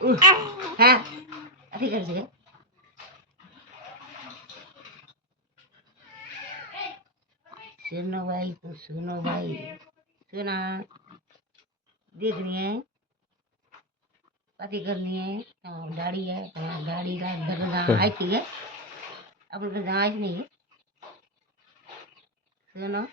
हाँ अभी कर दे सुनो भाई तो सुनो भाई सुना देख रही है पति करनी है गाड़ी है गाड़ी का आई थी है अब आई नहीं है सुनो